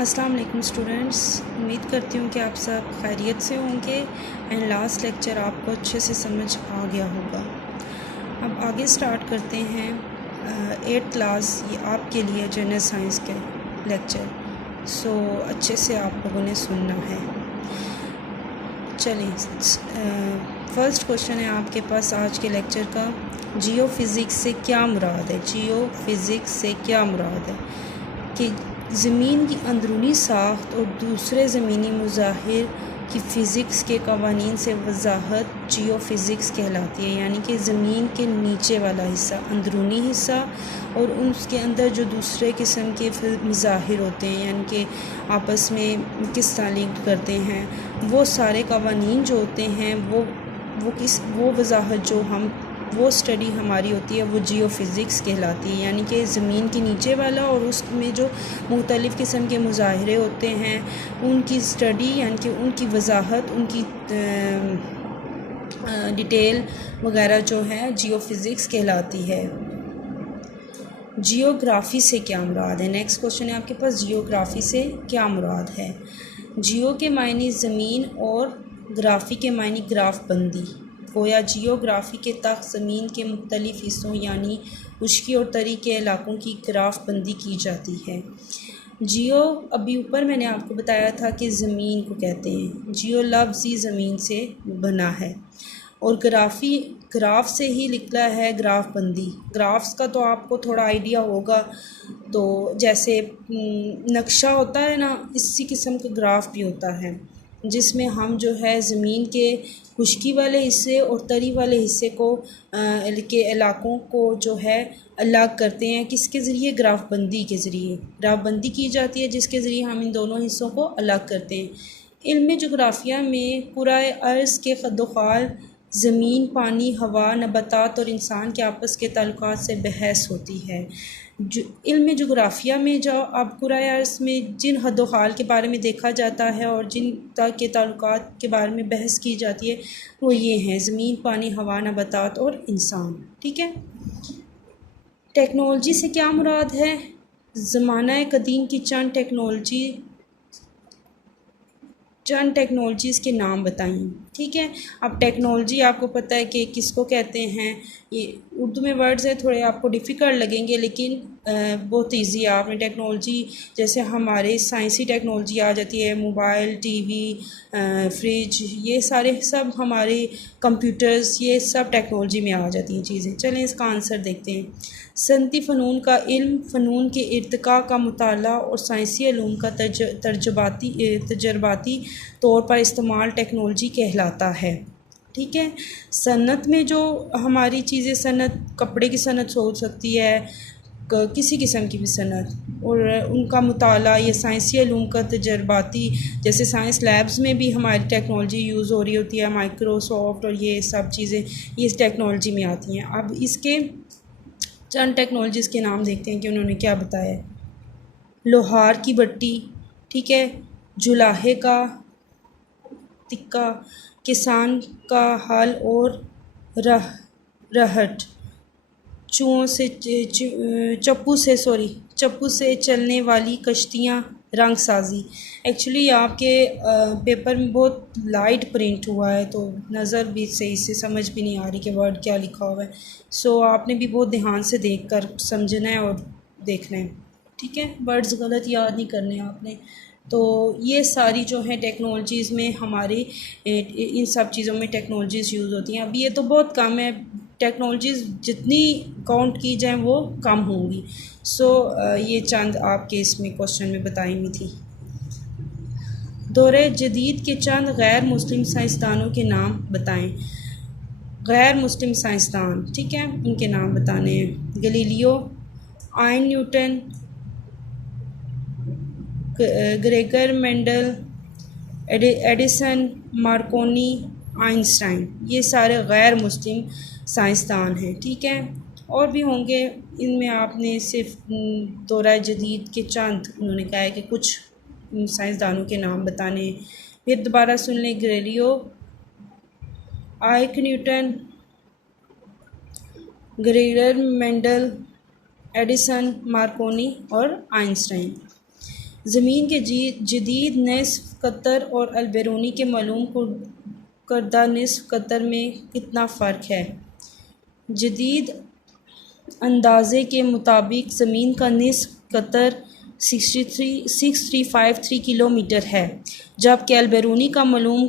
अस्सलाम वालेकुम स्टूडेंट्स, उम्मीद करती हूँ कि आप सब खैरियत से होंगे एंड लास्ट लेक्चर आपको अच्छे से समझ आ गया होगा। अब आगे स्टार्ट करते हैं 8th क्लास ये आपके लिए जनरल साइंस के लेक्चर। सो अच्छे से आप लोगों ने सुनना है। चलें, फर्स्ट क्वेश्चन है आपके पास आज के लेक्चर का, जियो फिज़िक्स से क्या मुराद है। जियो फिज़िक्स से क्या मुराद है कि ज़मीन की अंदरूनी साख्त और दूसरे ज़मीनी मज़ाहिर की फ़िज़िक्स के कवानीन से वजाहत जियो फिज़िक्स कहलाती है। यानी कि ज़मीन के नीचे वाला हिस्सा, अंदरूनी हिस्सा, और उसके अंदर जो दूसरे किस्म के मज़ाहिर होते हैं, यानी कि आपस में किस तरह लिंक करते हैं, वो सारे कवानीन जो होते हैं वो वजाहत जो हम वो स्टडी हमारी होती है, वो जियो फिज़िक्स कहलाती है। यानी कि ज़मीन के नीचे वाला और उसमें जो मुख्तलिफ़ किस्म के मुज़ाहिरे होते हैं उनकी स्टडी, यानी कि उनकी वजाहत, उनकी डिटेल वगैरह जो है जियो फिज़िक्स कहलाती है। जियोग्राफ़ी से क्या मुराद है। नेक्स्ट क्वेश्चन है आपके पास, जियोग्राफ़ी से क्या मुराद है। जियो के मायने ज़मीन और ग्राफ़ी के मायने ग्राफ बंदी। गोया जियोग्राफ़ी के तहत ज़मीन के मुख्तलिफ़ हिस्सों यानी खुश्की और तरी के इलाकों की ग्राफ बंदी की जाती है। जियो, अभी ऊपर मैंने आपको बताया था कि ज़मीन को कहते हैं। जियो लफ्ज़ ही ज़मीन से बना है और ग्राफ से ही निकला है ग्राफ बंदी। ग्राफ्स का तो आपको थोड़ा आइडिया होगा, तो जैसे नक्शा होता है ना, इसी किस्म का ग्राफ भी होता है, जिसमें हम जो है ज़मीन के खुश्की वाले हिस्से और तरी वाले हिस्से के इलाकों को जो है अलग करते हैं। किसके ज़रिए? ग्राफ बंदी के ज़रिए ग्राफ बंदी की जाती है, जिसके ज़रिए हम इन दोनों हिस्सों को अलग करते हैं। इल्म जोग्राफ़िया में कुराए अर्ज़ के खद्दोखाल ज़मीन, पानी, हवा, नबातात और इंसान के आपस के ताल्लुकात से बहस होती है। इल्म जोग्राफ़िया में जो अब कुराए अर्ज़ में जिन हद्दोखाल के बारे में देखा जाता है और जिन के ताल्लुकात के बारे में बहस की जाती है, वो ये हैं ज़मीन, पानी, हवा, नबातात और इंसान। ठीक है। टेक्नोलॉजी से क्या मुराद है। ज़माना कदीम की चंद टेक्नोलॉजीज़ के नाम बताइए। ठीक है। अब टेक्नोलॉजी आपको पता है कि किसको कहते हैं। ये उर्दू में वर्ड्स हैं, थोड़े आपको डिफ़िकल्ट लगेंगे, लेकिन बहुत इजी है। आपने टेक्नोलॉजी जैसे हमारे साइंसी टेक्नोलॉजी आ जाती है, मोबाइल, टीवी, फ्रिज, ये सारे सब हमारे कंप्यूटर्स, ये सब टेक्नोलॉजी में आ जाती हैं चीज़ें। चलें इसका आंसर देखते हैं। सनती फ़नून का इल्म, फ़नून के इर्तिका का मुताला और साइंसी इल्म का तजर्बाती तौर पर इस्तेमाल टेक्नोलॉजी कहलाता है। ठीक है। सनत में जो हमारी चीज़ें, सनत कपड़े की सनत हो सकती है, किसी किस्म की भी सनत, और उनका मुताला या साइंसी इल्म का तजर्बाती, जैसे साइंस लैब्स में भी हमारी टेक्नोलॉजी यूज़ हो रही होती है, माइक्रोसॉफ्ट और ये सब चीज़ें ये इस टेक्नोलॉजी में आती हैं। अब इसके चंद टेक्नोलॉजीज़ के नाम देखते हैं कि उन्होंने क्या बताया। लोहार की भट्टी, ठीक है, जुलाहे का तिक्का, किसान का हल और रहट, चप्पू से चलने वाली कश्तियाँ, रंग साजी। एक्चुअली आपके पेपर में बहुत लाइट प्रिंट हुआ है, तो नज़र भी सही से समझ भी नहीं आ रही कि वर्ड क्या लिखा हुआ है। सो आपने भी बहुत ध्यान से देखकर समझना है और देखना है। ठीक है। वर्ड्स गलत याद नहीं करने आपने। तो ये सारी जो है टेक्नोलॉजीज़ में हमारी इन सब चीज़ों में टेक्नोलॉजीज़ यूज़ होती हैं। अभी ये तो बहुत कम है, टेक्नोलॉजीज़ जितनी काउंट की जाएँ वो कम होंगी। सो ये चंद आपके इसमें क्वेश्चन में बताई हुई थी। दौरे जदीद के चंद गैर मुस्लिम साइंसदानों के नाम बताएं। गैर मुस्लिम साइंसदान, ठीक है, उनके नाम बताने हैं। गलीलियो, आइन Newton, Gregor Mendel, Edison, Markovnikov, Einstein, ये सारे गैर मुस्लिम साइंसदान हैं। ठीक है। और भी होंगे, इनमें आपने सिर्फ दौरा जदीद के चंद उन्होंने कहा है कि कुछ साइंसदानों के नाम बताने हैं। फिर दोबारा सुन लें। गैलीलियो, आइक Newton, Gregor Mendel, Edison, Markovnikov और आइंस्टाइन। ज़मीन के जदीद निस्फ़ कतर और अलबेरूनी के मालूम करदा निस्फ़ कतर में कितना फ़र्क है? जदीद अंदाज़े के मुताबिक ज़मीन का निस्फ़ कतर 6353 किलोमीटर है, जबकि अलबेरूनी का मालूम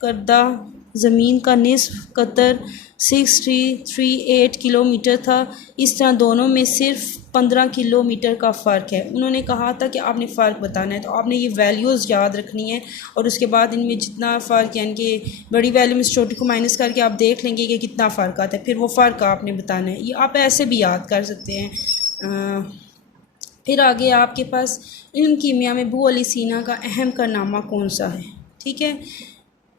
करदा ज़मीन का निस्फ़ कतर 6338 किलोमीटर था। इस तरह दोनों में सिर्फ 15 किलोमीटर का फ़र्क है। उन्होंने कहा था कि आपने फ़र्क बताना है, तो आपने ये वैल्यूज़ याद रखनी है और उसके बाद इनमें जितना फ़र्क यानी कि बड़ी वैल्यू में छोटी को माइनस करके आप देख लेंगे कि कितना फ़र्क आता है, फिर वो फ़र्क आपने बताना है। ये आप ऐसे भी याद कर सकते हैं। फिर आगे आपके पास इल्म कीमिया में अबू अली सीना का अहम कारनामा कौन सा है? ठीक है,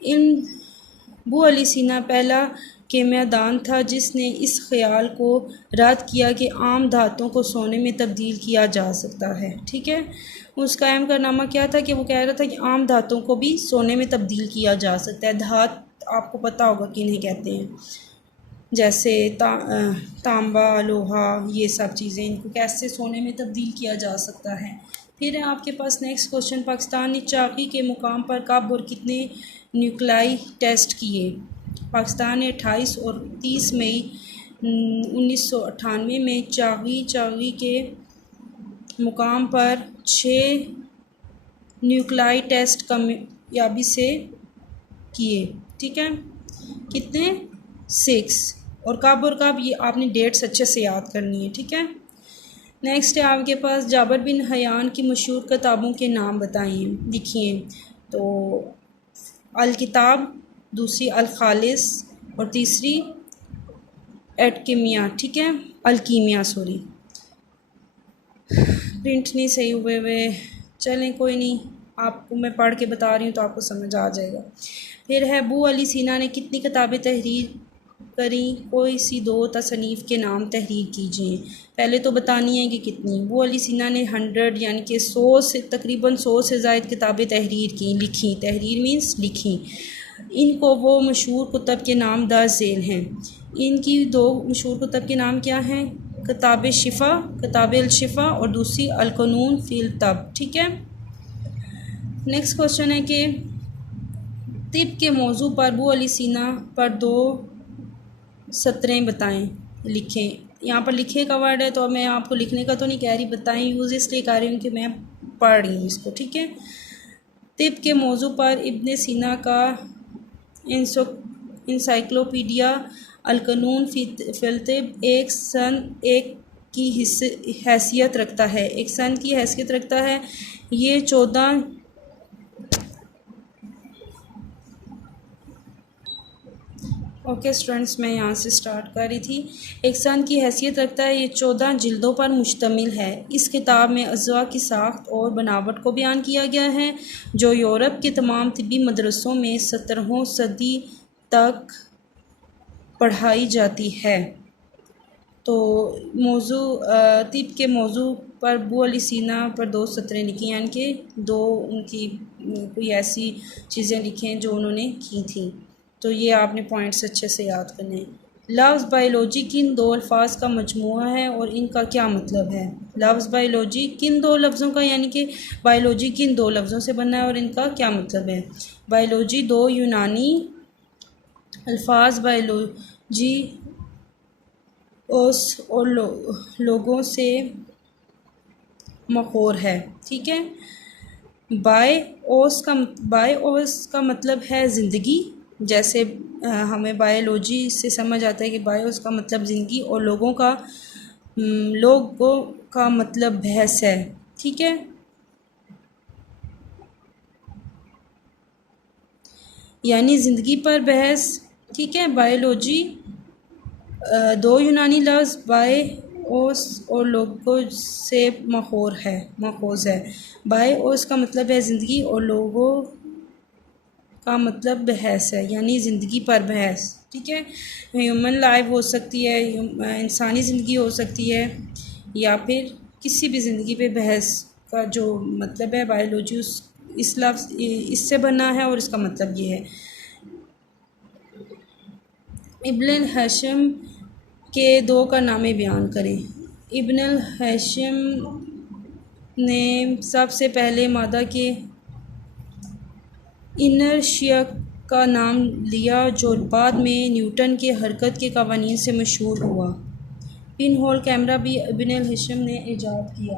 अबू अली सीना पहला कीमियादान था जिसने इस ख़याल को रद्द किया कि आम धातुओं को सोने में तब्दील किया जा सकता है। ठीक है, उसका अहम कारनामा क्या था कि वो कह रहा था कि आम धातुओं को भी सोने में तब्दील किया जा सकता है। धात आपको पता होगा कि इन्हें कहते हैं, जैसे तांबा, लोहा, ये सब चीज़ें, इनको कैसे सोने में तब्दील किया जा सकता है। फिर है आपके पास नेक्स्ट क्वेश्चन, पाकिस्तान ने चाकी के मुकाम पर कब और कितने न्यूक्लियाई टेस्ट किए? पाकिस्तान ने 28 और 30 मई 1998 में चाकी के मुकाम पर 6 न्यूक्लियाई टेस्ट कामयाबी से किए। ठीक है, कितने? 6। और कब ये आपने डेट्स अच्छे से याद करनी है। ठीक है, नेक्स्ट है आपके पास जाबिर बिन हयान की मशहूर किताबों के नाम बताइए, लिखिए। तो अल किताब, दूसरी अल खालिस और तीसरी एटकीमिया। ठीक है, अलकीमिया, सॉरी प्रिंट नहीं सही हुए चलें कोई नहीं, आपको मैं पढ़ के बता रही हूँ तो आपको समझ आ जाएगा। फिर है अबू अली सीना ने कितनी किताबें तहरीर करी? कोई सी 2 तसनीफ़ के नाम तहरीर कीजिए। पहले तो बतानी है कि कितनी। अबू अली सीना ने 100 यानी कि 100 से तकरीबन 100 से ज़ायद किताबें तहरीर की, लिखी। तहरीर मीन्स लिखी। इनको वो मशहूर कुतब के नाम दर्ज झेल हैं। इनकी 2 मशहूर कुतब के नाम क्या हैं? किताब शिफ़ा, किताब अल शिफ़ा और दूसरी अल क़ानून फ़िल तब। ठीक है, नेक्स्ट क्वेश्चन है कि तिब के मौजू पर अबू अली सीना पर 2 सतरें बताएं, लिखें। यहाँ पर लिखे का वर्ड है तो मैं आपको लिखने का तो नहीं कह रही, बताएं यूज़ इसलिए कर रही हूँ कि मैं पढ़ रही हूँ इसको। ठीक है, तिब के मौजू पर इब्ने सीना का इंसाइक्लोपीडिया अल क़ानून फ़िल तिब एक सन की हैसियत रखता है, एक सन की हैसियत रखता है। ये 14 ओके स्टूडेंट्स, मैं यहाँ से स्टार्ट कर रही थी। एक सन की हैसियत रखता है, ये 14 जिल्दों पर मुश्तमिल है। इस किताब में अज़वा की साख्त और बनावट को बयान किया गया है, जो यूरोप के तमाम तिब्बी मदरसों में 17वीं सदी तक पढ़ाई जाती है। तो मौजू तिब के मौजू पर अबू अली सीना पर 2 सतरें लिखी, यानी कि 2 उनकी कोई ऐसी चीज़ें लिखें जो उन्होंने की थी। तो ये आपने पॉइंट्स अच्छे से याद करने हैं। लफ्ज़ बायोलॉजी किन 2 अल्फाज का मजमूआ है और इनका क्या मतलब है? लफ्ज़ बायोलॉजी किन 2 लफ्ज़ों का, यानी कि बायोलॉजी किन 2 लफ्ज़ों से बना है और इनका क्या मतलब है? बायोलॉजी 2 यूनानी अल्फाज बायोलॉजी और लोगों से मखौर है। ठीक है, बायोस का मतलब है ज़िंदगी, जैसे हमें बायोलॉजी से समझ आता है कि बायोस का मतलब ज़िंदगी और लोगों का मतलब बहस है। ठीक है, यानी ज़िंदगी पर बहस। ठीक है, बायोलॉजी 2 यूनानी लफ्ज़ बायोस और लोगों से मखोज़ है। बायोस का मतलब है ज़िंदगी और लोगों का मतलब बहस है, यानी ज़िंदगी पर बहस। ठीक है, ह्यूमन लाइफ हो सकती है, इंसानी ज़िंदगी हो सकती है, या फिर किसी भी ज़िंदगी पे बहस का जो मतलब है बायोलॉजी इस लफ्ज़ इससे बना है और इसका मतलब ये है। इब्न हाशिम के 2 कारनामे बयान करें। इब्न हाशिम ने सबसे पहले मादा के इनर्शिया का नाम लिया जो बाद में न्यूटन के हरकत के कवानीन से मशहूर हुआ? पिन होल कैमरा भी इब्न अल हिशम ने ईजाद किया।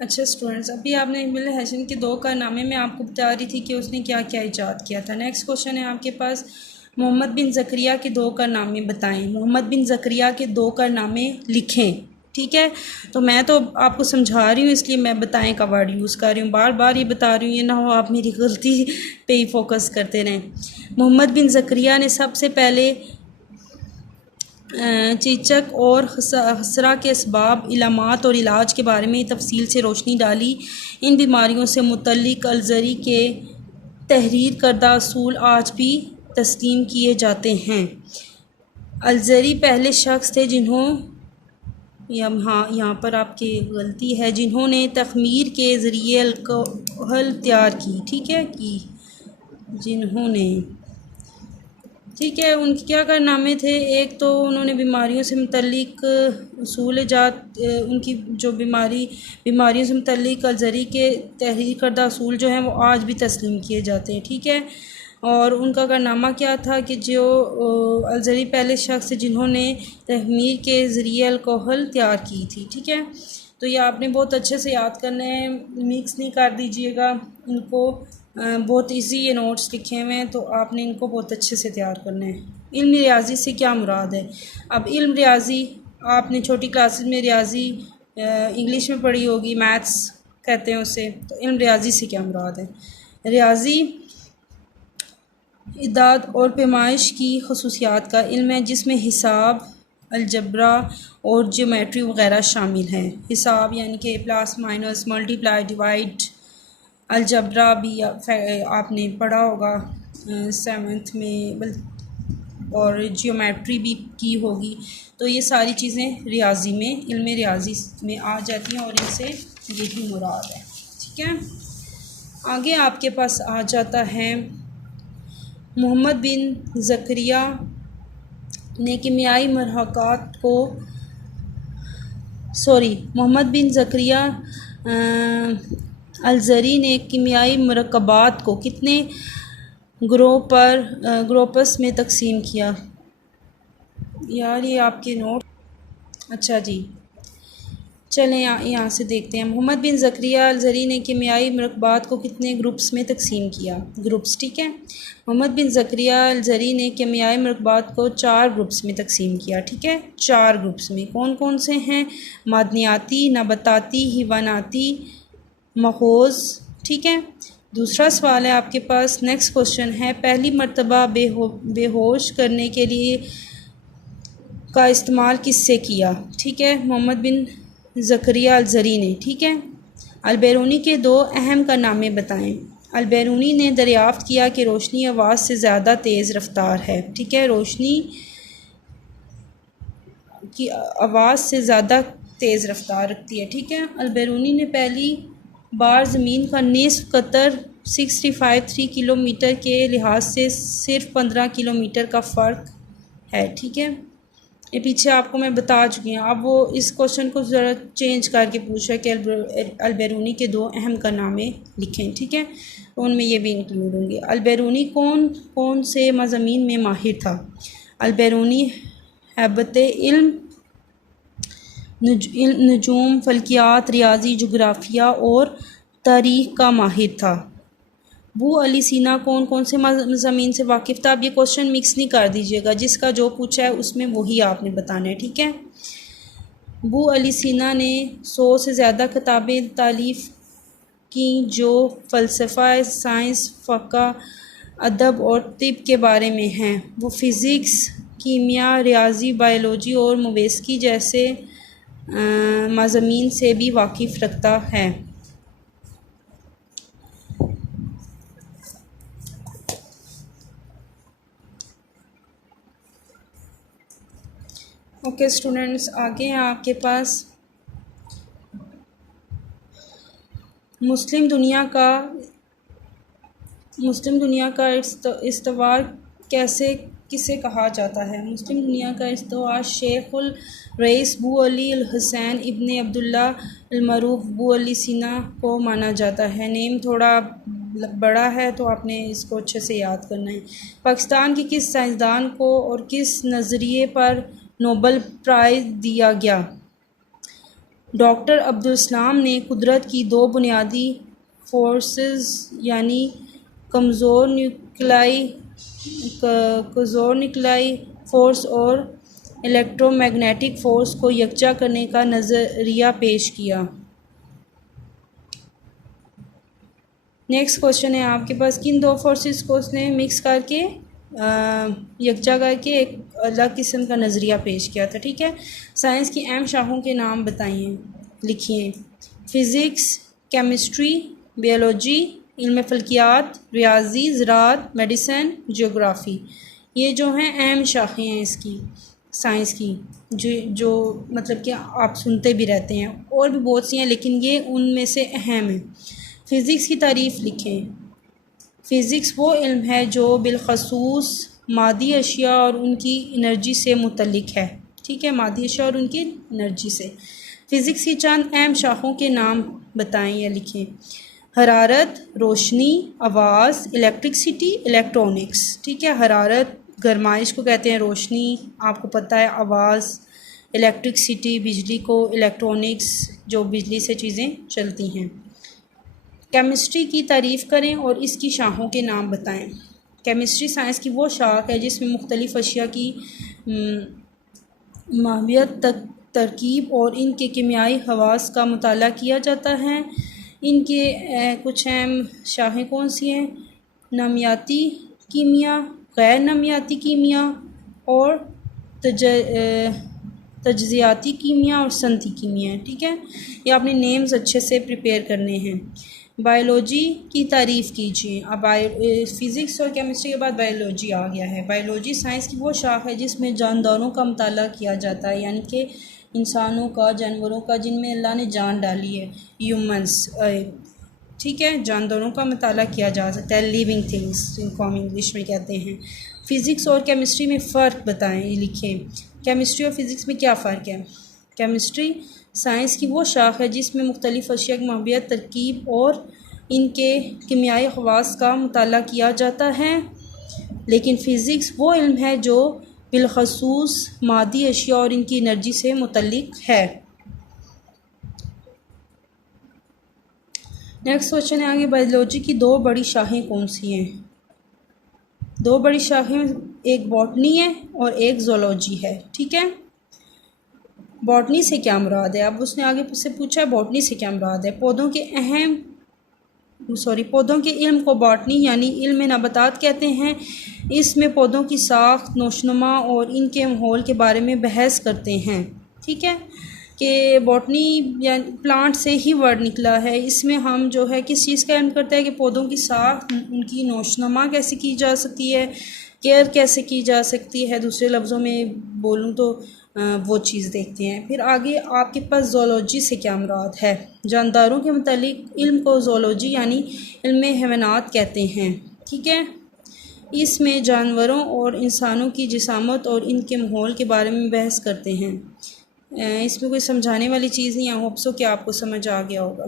अच्छा स्टूडेंट्स, अभी आपने इब्न अल हिशम के दो कारनामे में आपको बता रही थी कि उसने क्या क्या ईजाद किया था। नेक्स्ट क्वेश्चन है आपके पास, मोहम्मद बिन ज़करिया के दो कारनामे बताएं। मोहम्मद बिन ज़करिया के दो कारनामे लिखें। ठीक है, तो मैं तो आपको समझा रही हूँ इसलिए मैं बताएं का वर्ड यूज़ कर रही हूँ, बार बार ये बता रही हूँ, ये ना हो आप मेरी गलती पे ही फोकस करते रहें। मोहम्मद बिन ज़करिया ने सबसे पहले चेचक और खसरा के असबाब, इलामात और इलाज के बारे में तफसील से रोशनी डाली। इन बीमारियों से मुतल्लिक़ अलज़री के तहरीर करदा असूल आज भी तस्लीम किए जाते हैं। अलज़री पहले शख्स थे यहाँ पर आपकी गलती है, जिन्होंने तख़मीर के ज़रिए अल्कोहल तैयार की। ठीक है, ठीक है, उनके क्या कारनामे थे? एक तो उन्होंने बीमारियों से मुतल्लिक़ उसूल ईजाद, उनकी जो बीमारियों से मुतल्लिक़ अलज़री के तहरीर करदा असूल जो हैं वो आज भी तस्लीम किए जाते हैं। ठीक है, और उनका कारनामा क्या था कि जो अलज़री पहले शख्स जिन्होंने तख़मीर के ज़रिए अल्कोहल तैयार की थी। ठीक है, तो ये आपने बहुत अच्छे से याद करना है, मिक्स नहीं कर दीजिएगा इनको। बहुत इजी ये नोट्स लिखे हुए हैं, तो आपने इनको बहुत अच्छे से तैयार करना है। इल्म रियाजी से क्या मुराद है? अब इल्म रियाजी आपने छोटी क्लासेस में रियाजी इंग्लिश में पढ़ी होगी, मैथ्स कहते हैं उसे। तो इल्म रियाजी से क्या मुराद है? रियाजी इदाद और पैमाइश की खसूसियात का इल्म है जिसमें हिसाब, अलजब्रा और ज्योमेट्री वगैरह शामिल हैं। हिसाब यानी कि प्लस माइनस, मल्टीप्लाई, डिवाइड। अलजब्रा भी आपने पढ़ा होगा 7th में, और ज्योमेट्री भी की होगी। तो ये सारी चीज़ें रियाजी में, इल्म रियाजी में आ जाती हैं और इनसे यही मुराद है। ठीक है, आगे आपके पास आ जाता है मोहम्मद बिन ज़करिया ने कीमियाई मरहक़ात को मोहम्मद बिन ज़करिया अलज़री ने कीमियाई मरकबात को कितने ग्रुप्स में तकसीम किया? यार ये आपके नोट, अच्छा जी, चलें यहाँ से देखते हैं। मोहम्मद बिन ज़करिया अलज़री ने कीमियाई मरकबात को कितने ग्रुप्स में तकसीम किया? ग्रुप्स। ठीक है, मोहम्मद बिन ज़करिया अलज़री ने कीमियाई मरकबात को 4 ग्रुप्स में तकसीम किया। ठीक है, 4 ग्रुप्स में कौन कौन से हैं? मादनियाती, नबाताती, हिवानाती, मखोज़। ठीक है, दूसरा सवाल है आपके पास, नेक्स्ट क्वेश्चन है, पहली मर्तबा बेहोश करने के लिए का इस्तेमाल किससे किया? ठीक है, मोहम्मद बिन ज़करिया अलज़री ने। ठीक है, अलबैरूनी के 2 अहम कारनामे बताएं। अलबैरूनी ने दरियाफ़्त किया कि रोशनी आवाज़ से ज़्यादा तेज़ रफ्तार है। ठीक है, रोशनी की आवाज़ से ज़्यादा तेज़ रफ्तार रखती है। ठीक है, अलबैरूनी ने पहली बार ज़मीन का निस्फ़ कतर 653 किलोमीटर के लिहाज से सिर्फ 15 किलोमीटर का फ़र्क है। ठीक है, ये पीछे आपको मैं बता चुकी हूँ। अब वो इस क्वेश्चन को ज़रा चेंज करके पूछा कि अलबैरूनी के 2 अहम कारनामे लिखें। ठीक है, तो उनमें ये भी इंक्लूड होंगे। अलबैरूनी कौन से मज़ामीन में माहिर था? अलबैरूनी हैबत इल्म, नजूम, फ़ल्कियात, रियाजी, जोग्राफिया और तारीख़ का माहिर था। अबू अली सीना कौन से मज़ामीन से वाकिफ़ था? अब ये क्वेश्चन मिक्स नहीं कर दीजिएगा, जिसका जो पूछा है उसमें वही आपने बताना है। ठीक है, अबू अली सीना ने 100 से ज़्यादा किताबें तालीफ़ की जो फ़लसफ़ा, साइंस, फ़क़्ह, अदब और तिब के बारे में हैं। वो फ़िज़िक्स, कीमिया, रियाजी, बायोलॉजी और मवेस्की जैसे मज़ामीन से भी वाकिफ़ रखता है। ओके स्टूडेंट्स, आगे हैं आपके पास मुस्लिम दुनिया का इस्तवार किसे कहा जाता है? मुस्लिम दुनिया का इस्तवा शेखुल रईस बू अली अल हुसैन इब्ने अब्दुल्ला अल मरूफ बू अली सीना को माना जाता है। नेम थोड़ा बड़ा है तो आपने इसको अच्छे से याद करना है। पाकिस्तान के किस साइंसदान को और किस नज़रिए पर नोबेल प्राइज़ दिया गया? डॉक्टर अब्दुल सलाम ने कुदरत की दो बुनियादी फोर्सेस यानी कमज़ोर न्यूक्लियाई फ़ोर्स और इलेक्ट्रोमैग्नेटिक फ़ोर्स को यकजा करने का नज़रिया पेश किया। नेक्स्ट क्वेश्चन है आपके पास, किन दो फोर्सेस को उसने मिक्स करके यकजा करके एक अलग किस्म का नज़रिया पेश किया था? ठीक है। साइंस की अहम शाखों के नाम बताइए, लिखिए। फ़िज़िक्स, केमिस्ट्री, बायोलॉजी, इल्म फ़ल्कियात, रियाजी, ज़राअत, मेडिसिन, जियोग्राफ़ी। ये जो हैं अहम शाखें हैं इसकी, साइंस की, जो मतलब कि आप सुनते भी रहते हैं। और भी बहुत सी हैं लेकिन ये उनमें से अहम है। फ़िज़िक्स की तारीफ़ लिखें। फ़िज़िक्स वो इल्म है जो बिलख़सूस मादी अशिया और उनकी एनर्जी से मुतल्लिक़ है। ठीक है, मादी अशिया और उनकी एनर्जी से। फ़िज़िक्स की चंद अहम शाखों के नाम बताएं या लिखें। हरारत, रोशनी, आवाज़, इलेक्ट्रिसिटी, इलेक्ट्रॉनिक्स। ठीक है, हरारत गरमाइश को कहते हैं, रोशनी आपको पता है, आवाज़, इलेक्ट्रिसिटी बिजली को, इलेक्ट्रॉनिक्स जो बिजली से चीज़ें चलती हैं। केमिस्ट्री की तारीफ़ करें और इसकी शाखों के नाम बताएं। केमिस्ट्री साइंस की वो शाख है जिसमें मुख्तलिफ़ अशिया की माहियत, तरकीब और इनके कीमियाई खवास का मुताला किया जाता है। इनके कुछ अहम शाखें कौन सी हैं? नमियाती कीमिया, गैर नमियाती कीमिया और तज्ज़ियाती कीमिया और सनती कीमिया। ठीक है, ये आपने नेम्स अच्छे से प्रिपेयर करने हैं। बायोलॉजी की तारीफ़ कीजिए। अब फ़िज़िक्स और केमिस्ट्री के बाद बायोलॉजी आ गया है। बायोलॉजी साइंस की वो शाख है जिसमें जानदारों का मुताला किया जाता है, यानी कि इंसानों का, जानवरों का जिनमें अल्लाह ने जान डाली है, ह्यूमंस। ठीक है, जानदारों का मुताला किया जा सकता है, लिविंग थिंग्स जिनको हम इंग्लिश में कहते हैं। फ़िज़िक्स और केमिस्ट्री में फ़र्क बताएं, लिखें। केमिस्ट्री और फ़िज़िक्स में क्या फ़र्क है? केमिस्ट्री साइंस की वो शाख है जिसमें मुख्तलिफ़ अशिया की माहियत, तरकीब और इनके कीमियाई खवास का मुताला किया जाता है। लेकिन फ़िज़िक्स वो इल्म है जो बिलख़सूस मादी अशिया और इनकी एनर्जी से मुतल्लिक़ है। नेक्स्ट क्वेश्चन है आगे, बायोलॉजी की दो बड़ी शाखें कौन सी हैं? दो बड़ी शाखें, एक बॉटनी है और एक ज़ूलॉजी है। ठीक है, बॉटनी से क्या मुराद है? अब उसने आगे से पूछा है बॉटनी से क्या मुराद है। पौधों के इल्म को बॉटनी यानी इल्म नबातात कहते हैं। इसमें पौधों की साख्त, नोशनुमा और इनके माहौल के बारे में बहस करते हैं। ठीक है, कि बॉटनी या प्लांट से ही वर्ड निकला है। इसमें हम जो है किस चीज़ का इल्म करते हैं कि पौधों की साख्त, उनकी नोशनुमा कैसे की जा सकती है, केयर कैसे की जा सकती है, दूसरे लफ्ज़ों में बोलूँ तो वो चीज़ देखते हैं। फिर आगे आपके पास ज़ूलॉजी से क्या मुराद है? जानदारों के मुतालिक इल्म को ज़ूलॉजी यानी इल्म हैवानात कहते हैं। ठीक है, इसमें जानवरों और इंसानों की जिसामत और इनके माहौल के बारे में बहस करते हैं। इसमें कोई समझाने वाली चीज़ नहीं है, होप सो कि आपको समझ आ गया होगा।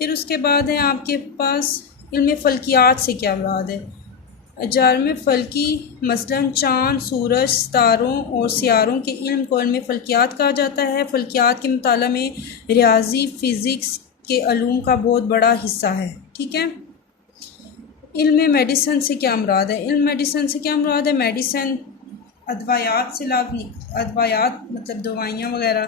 फिर उसके बाद है आपके पास इल्म फ़ल्कियात से क्या मुराद है? अजारम फ़ल्की मसलन चाँद, सूरज, सितारों और सियारों के इल्म को इल्म फ़ल्कियात कहा जाता है। फ़ल्कियात के मुताला में रियाजी, फ़िज़िक्स के अलूम का बहुत बड़ा हिस्सा है। ठीक है, इल्म मेडिसिन से क्या मुराद है? इल्म मेडिसिन से क्या मुराद है? मेडिसिन अदवायात से अदवायात मतलब दवाइयाँ वगैरह,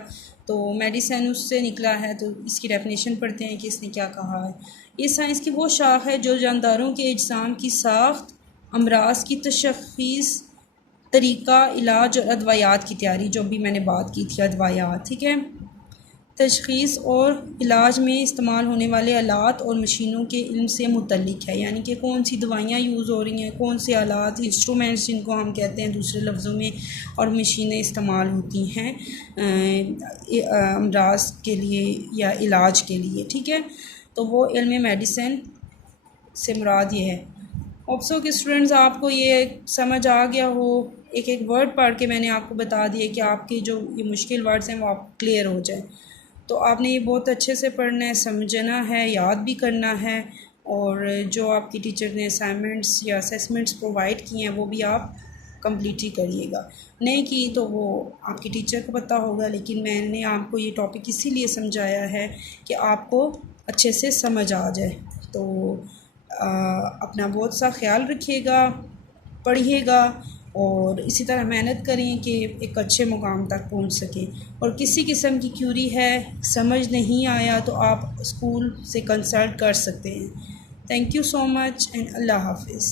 तो मेडिसिन उससे निकला है, तो इसकी डेफिनेशन पढ़ते हैं कि इसने क्या कहा है। ये साइंस की वो शाख है जो जानदारों के अजसाम की साख्त, अमराज की तशख़ीस, तरीक़ा, इलाज और अदवायात की तैयारी, जो भी मैंने बात की थी अदवायात। ठीक है, तशख़ीस और इलाज में इस्तेमाल होने वाले आलात और मशीनों के इल्म से मुतल्लिक़ है, यानी कि कौन सी दवाइयाँ यूज़ हो रही हैं, कौन से आलात, इंस्ट्रूमेंट्स जिनको हम कहते हैं दूसरे लफ्ज़ों में, और मशीनें इस्तेमाल होती हैं अमराज के लिए या इलाज के लिए। ठीक है, तो वो इल्म मेडिसिन से मुराद ये है। होप्स हो कि स्टूडेंट्स आपको ये समझ आ गया हो। एक एक वर्ड पढ़ के मैंने आपको बता दिया कि आपके जो ये मुश्किल वर्ड्स हैं वो आप क्लियर हो जाए। तो आपने ये बहुत अच्छे से पढ़ना है, समझना है, याद भी करना है, और जो आपकी टीचर ने असाइनमेंट्स या असेसमेंट्स प्रोवाइड किए हैं वो भी आप कंप्लीट ही करिएगा। नहीं की तो वो आपकी टीचर को पता होगा, लेकिन मैंने आपको ये टॉपिक इसीलिए समझाया है कि आपको अच्छे से समझ आ जाए। तो अपना बहुत सा ख्याल रखिएगा, पढ़िएगा और इसी तरह मेहनत करें कि एक अच्छे मुकाम तक पहुंच सकें। और किसी किस्म की क्यूरी है, समझ नहीं आया, तो आप स्कूल से कंसल्ट कर सकते हैं। Thank you so much and अल्लाह हाफिज़।